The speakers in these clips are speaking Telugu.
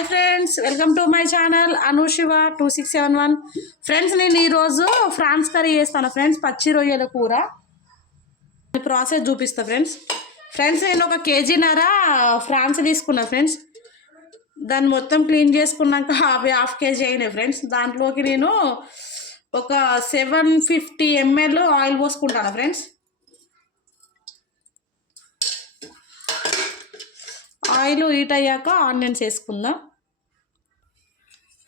Hi friends welcome to my channel Anu Shiva two six seven one. Friends నేను ఈరోజు ఫ్రాన్స్ కర్రీ చేస్తాను ఫ్రెండ్స్ పచ్చి రొయ్యల కూర. ప్రాసెస్ చూపిస్తాను ఫ్రెండ్స్. ఫ్రెండ్స్ నేను ఒక కేజీన్నర ఫ్రాన్స్ తీసుకున్నా ఫ్రెండ్స్. దాన్ని మొత్తం క్లీన్ చేసుకున్నాక అవి హాఫ్ కేజీ అయినాయి ఫ్రెండ్స్. దాంట్లోకి నేను ఒక సెవెన్ ఫిఫ్టీ ఎంఎల్ ఆయిల్ పోసుకుంటాను ఫ్రెండ్స్. ఆయిల్ హీట్ అయ్యాక ఆనియన్స్ వేసుకుందాం.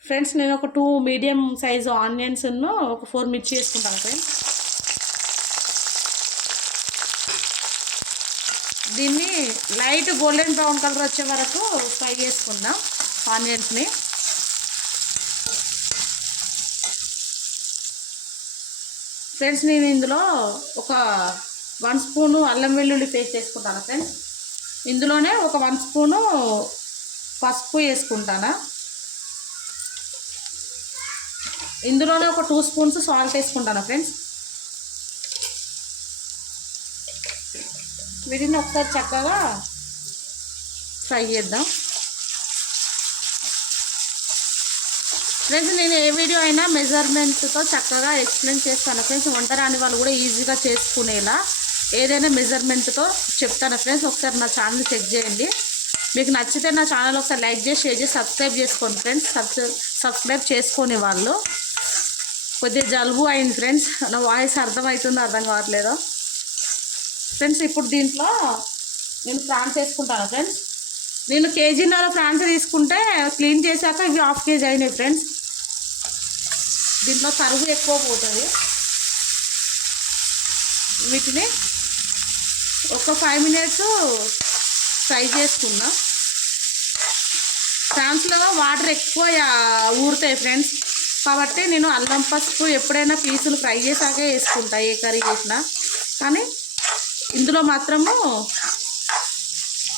ఫ్రెండ్స్ నేను ఒక టూ మీడియం సైజు ఆనియన్స్ ఒక ఫోర్ మిర్చి వేసుకుంటాను ఫ్రెండ్స్ దీన్ని లైట్ గోల్డెన్ బ్రౌన్ కలర్ వచ్చే వరకు ఫ్రై చేసుకుందాం ఆనియన్స్ని ఫ్రెండ్స్ నేను ఇందులో ఒక వన్ స్పూను అల్లం వెల్లుల్లి పేస్ట్ వేసుకుంటాను ఫ్రెండ్స్ ఇందులోనే ఒక వన్ స్పూను పసుపు వేసుకుంటాను? ఇందులోనే ఒక టూ స్పూన్స్ సాల్ట్ వేసుకుంటాను ఫ్రెండ్స్ వీటిని ఒకసారి చక్కగా ఫ్రై చేద్దాం. ఫ్రెండ్స్ నేను ఏ వీడియో అయినా మెజర్మెంట్తో చక్కగా ఎక్స్ప్లెయిన్ చేస్తాను ఫ్రెండ్స్ వంట రాని వాళ్ళు కూడా ఈజీగా చేసుకునేలా ఏదైనా మెజర్మెంట్తో చెప్తాను ఫ్రెండ్స్ ఒకసారి నా ఛానల్ చెక్ చేయండి. మీకు నచ్చితే నా ఛానల్ ఒకసారి లైక్ చేసి షేర్ చేసి సబ్స్క్రైబ్ చేసుకోండి ఫ్రెండ్స్ సబ్స్క్రైబ్ చేసుకునే వాళ్ళు. కొద్దిగా జలుబు అయింది ఫ్రెండ్స్. నా వాయిస్ అర్థమవుతుందో అర్థం కావట్లేదు. ఫ్రెండ్స్ ఇప్పుడు దీంట్లో నేను ఫ్రాన్స్ వేసుకుంటాను ఫ్రెండ్స్? నేను కేజీన్నర ఫ్రాన్స్ తీసుకుంటే క్లీన్ చేశాక ఇవి హాఫ్ కేజీ అయినాయి ఫ్రెండ్స్. దీంట్లో తరుగు ఎక్కువ పోతుంది. వీటిని ఒక ఫైవ్ మినిట్స్ ఫ్రై చేసుకుందాం ఫ్రాన్స్లో వాటర్ ఎక్కువ ఊరుతాయి ఫ్రెండ్స్. కాబట్టి నేను అల్లం పసుపు ఎప్పుడైనా పీసులు ఫ్రై చేసాకే వేసుకుంటా ఏ కర్రీ చేసినా. కానీ ఇందులో మాత్రము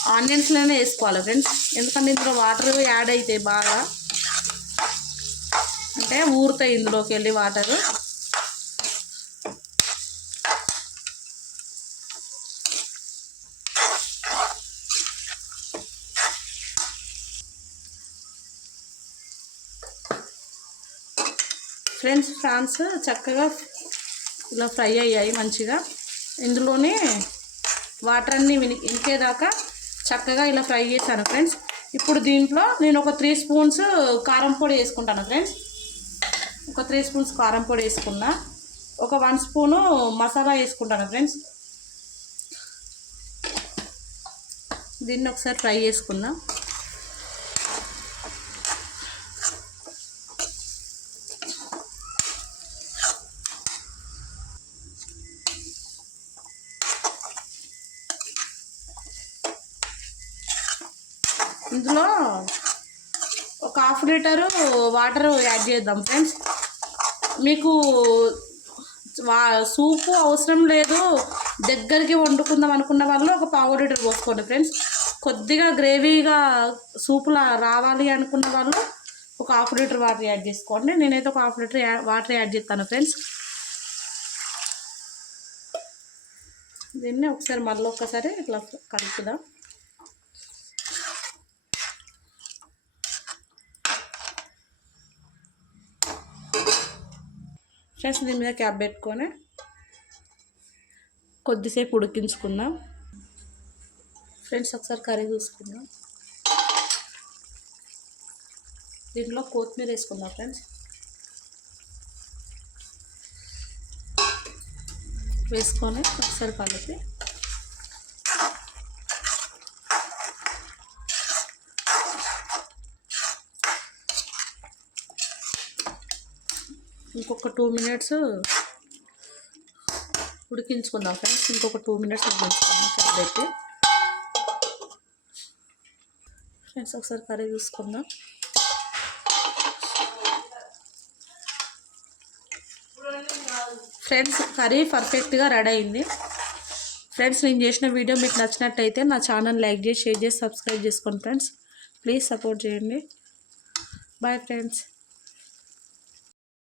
ఆనియన్స్లోనే వేసుకోవాలి ఫ్రెండ్స్. ఎందుకంటే ఇందులో వాటర్ యాడ్ అవుతాయి బాగా. అంటే ఊరుతాయి ఇందులోకి వెళ్ళి వాటరు. ఫ్రెండ్స్ ఫ్రాన్స్ చక్కగా ఇలా ఫ్రై అయ్యాయి మంచిగా. ఇందులోనే వాటర్ అన్నీ విని ఇంకేదాకా చక్కగా ఇలా ఫ్రై చేశాను ఫ్రెండ్స్. ఇప్పుడు దీంట్లో నేను ఒక త్రీ స్పూన్స్ కారం పొడి వేసుకుంటాను ఫ్రెండ్స్. ఒక త్రీ స్పూన్స్ కారం పొడి వేసుకున్నా. ఒక వన్ స్పూను మసాలా వేసుకుంటాను ఫ్రెండ్స్. దీన్ని ఒకసారి ఫ్రై చేసుకుందాం ఇందులో ఒక హాఫ్ లీటరు వాటర్ యాడ్ చేద్దాం. ఫ్రెండ్స్ మీకు వా సూపు అవసరం లేదు. దగ్గరికి వండుకుందాం అనుకున్న వాళ్ళు ఒక పావు లీటర్ పోసుకోండి ఫ్రెండ్స్. కొద్దిగా గ్రేవీగా సూపులా రావాలి అనుకున్న వాళ్ళు ఒక హాఫ్ లీటర్ వాటర్ యాడ్ చేసుకోండి. నేనైతే ఒక హాఫ్ లీటర్ వాటర్ యాడ్ చేస్తాను ఫ్రెండ్స్. దీన్ని ఒకసారి మళ్ళీ ఒక్కసారి ఇట్లా కలుపుదాం. ఫ్రెండ్స్ దీని మీద క్యాప్ పెట్టుకొని కొద్దిసేపు ఉడికించుకుందాం. ఫ్రెండ్స్ ఒకసారి కర్రీ చూసుకుందాం. దీంట్లో కొత్తిమీర వేసుకుందాం ఫ్రెండ్స్. వేసుకొని ఒకసారి కలిపి ఇంకొక టూ మినిట్స్ ఉడికించుకుందాం ఫ్రెండ్స్. ఇంకొక టూ మినిట్స్ ఉడికించుకుందాం పెట్టి ఫ్రెండ్స్ ఒకసారి కర్రీ చూసుకుందాం. ఫ్రెండ్స్ కర్రీ పర్ఫెక్ట్గా రెడీ అయింది. ఫ్రెండ్స్ నేను చేసిన వీడియో మీకు నచ్చినట్టయితే నా ఛానల్ లైక్ చేసి షేర్ చేసి సబ్స్క్రైబ్ చేసుకోండి ఫ్రెండ్స్. ప్లీజ్ సపోర్ట్ చేయండి. Bye friends.